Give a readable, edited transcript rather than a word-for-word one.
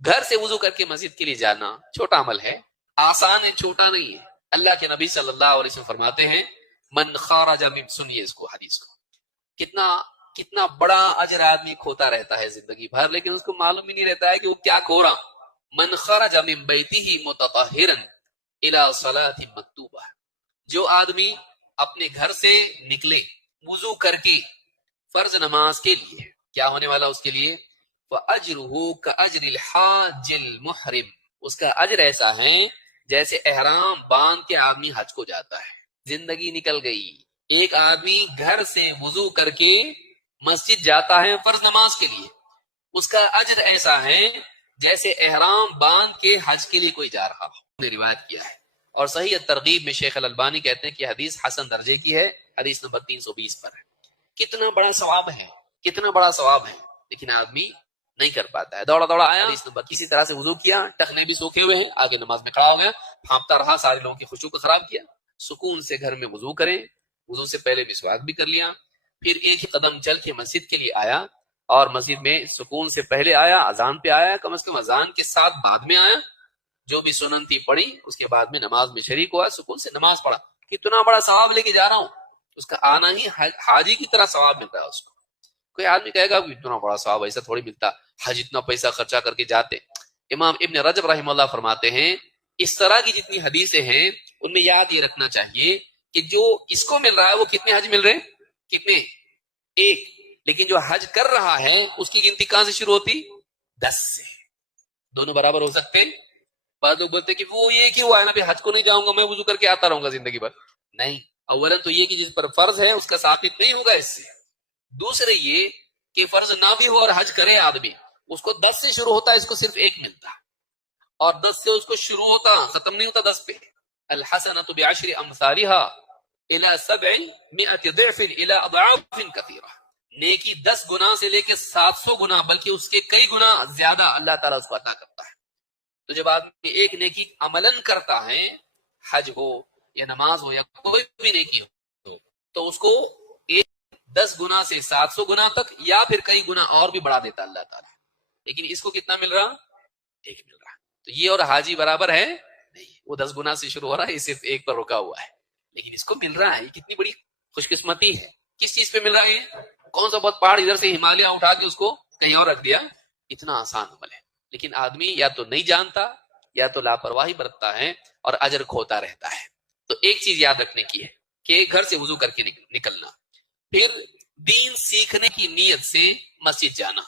گھر سے وضو کر کے مسجد کے لیے جانا چھوٹا عمل ہے، آسان ہے، چھوٹا نہیں ہے۔ اللہ کے نبی صلی اللہ علیہ وسلم فرماتے ہیں من خرج من، سنیے اس کو، حدیث کو، کتنا کتنا بڑا اجر آدمی کھوتا رہتا ہے زندگی بھر، لیکن اس کو معلوم ہی نہیں رہتا ہے کہ وہ کیا کھو رہا۔ من خرج من بیتہ متطہرا الی صلاۃ مکتوبہ، جو آدمی اپنے گھر سے نکلے وضو کر کے فرض نماز کے لیے، کیا ہونے والا اس کے لیے؟ فَأَجْرُهُ كَأَجْرِ الْحَاجِّ الْمُحْرِمِ، اس کا اجر ایسا ہے جیسے احرام باندھ کے آدمی حج کو جاتا ہے۔ زندگی نکل گئی، ایک آدمی گھر سے وضو کر کے مسجد جاتا ہے فرض نماز کے لیے، اس کا اجر ایسا ہے جیسے احرام باندھ کے حج کے لیے کوئی جا رہا ہو۔ نے روایت کیا ہے، اور صحیح الترغیب میں شیخ الالبانی کہتے ہیں کہ حدیث حسن درجے کی ہے، حدیث نمبر 320 پر ہے۔ کتنا بڑا ثواب ہے، کتنا بڑا ثواب ہے، لیکن آدمی نہیں کر پاتا ہے۔ دوڑا دوڑا آیا، حدیث نمبر کسی طرح سے وضو کیا، ٹخنے بھی سوکھے ہوئے ہیں، آگے نماز میں کھڑا ہو گیا، پھانپتا رہا، سارے لوگوں کی خشوع کو خراب کیا۔ سکون سے گھر میں وضو کریں، وضو سے پہلے مسواک بھی کر لیا، پھر ایک ہی قدم چل کے مسجد کے لیے آیا، اور مسجد میں سکون سے پہلے آیا، اذان پہ آیا، کم از کم اذان کے ساتھ بعد میں آیا، جو بھی سنن تھی پڑھی، اس کے بعد میں نماز میں شریک ہوا، سکون سے نماز پڑھا۔ کتنا بڑا ثواب لے کے جا رہا ہوں، اس کا آنا ہی حاجی کی طرح ثواب ملتا ہے اس کو۔ کوئی آدمی کہے گا کہ اتنا بڑا ثواب ایسا تھوڑی ملتا، حج اتنا پیسہ خرچہ کر کے جاتے۔ امام ابن رجب رحمہ اللہ فرماتے ہیں اس طرح کی جتنی حدیثیں ہیں ان میں یاد یہ رکھنا چاہیے کہ جو اس کو مل رہا ہے وہ کتنے حج مل رہے ہیں؟ کتنے؟ ایک۔ لیکن جو حج کر رہا ہے اس کی گنتی کہاں سے شروع ہوتی؟ 10 سے۔ دونوں برابر ہو سکتے ہیں؟ بعض لوگ بولتے کہ وہ یہ کیوں ہے نا بھی حج کو نہیں جاؤں گا، میں وضو کر کے آتا رہوں گا زندگی بھر۔ نہیں، اولاً تو یہ کہ جس پر فرض ہے اس کا ثابت نہیں ہوگا اس سے۔ دوسرے یہ کہ فرض نہ بھی ہو اور حج کرے آدمی، اس کو 10 سے شروع ہوتا ہے، اس کو صرف 1 ملتا، اور 10 سے اس کو شروع ہوتا، ختم نہیں ہوتا 10 پہ۔ الحسنۃ بعشر امثالها الى 700 ضعف الى اضعاف كثيرة، نیکی 10 گنا سے لے کے 700 گنا، بلکہ اس کے کئی گنا زیادہ اللہ تعالیٰ اس کو عطا کرتا ہے۔ تو جب آدمی ایک نیکی عملاً کرتا ہے، حج ہو یا نماز ہو یا کوئی بھی نیکی ہو، تو اس کو 10 گنا سے 700 گنا تک یا پھر کئی گنا اور بھی بڑھا دیتا اللہ تعالیٰ۔ لیکن اس کو کتنا مل رہا؟ 1 مل رہا۔ تو یہ اور حاجی برابر ہے نہیں، وہ 10 گنا سے شروع ہو رہا ہے، یہ صرف 1 پر رکا ہوا ہے، لیکن اس کو مل رہا ہے۔ یہ کتنی بڑی خوش قسمتی ہے۔ کس چیز پہ مل رہا ہے؟ کون سا بہت پہاڑ ادھر سے ہمالیہ اٹھا کے اس کو کہیں اور رکھ دیا؟ اتنا آسان عمل ہے، لیکن آدمی یا تو نہیں جانتا یا تو لاپرواہی برتتا ہے اور اجر کھوتا رہتا ہے۔ تو ایک چیز یاد رکھنے کی ہے کہ گھر سے وضو کر کے نکلنا، پھر دین سیکھنے کی نیت سے مسجد جانا۔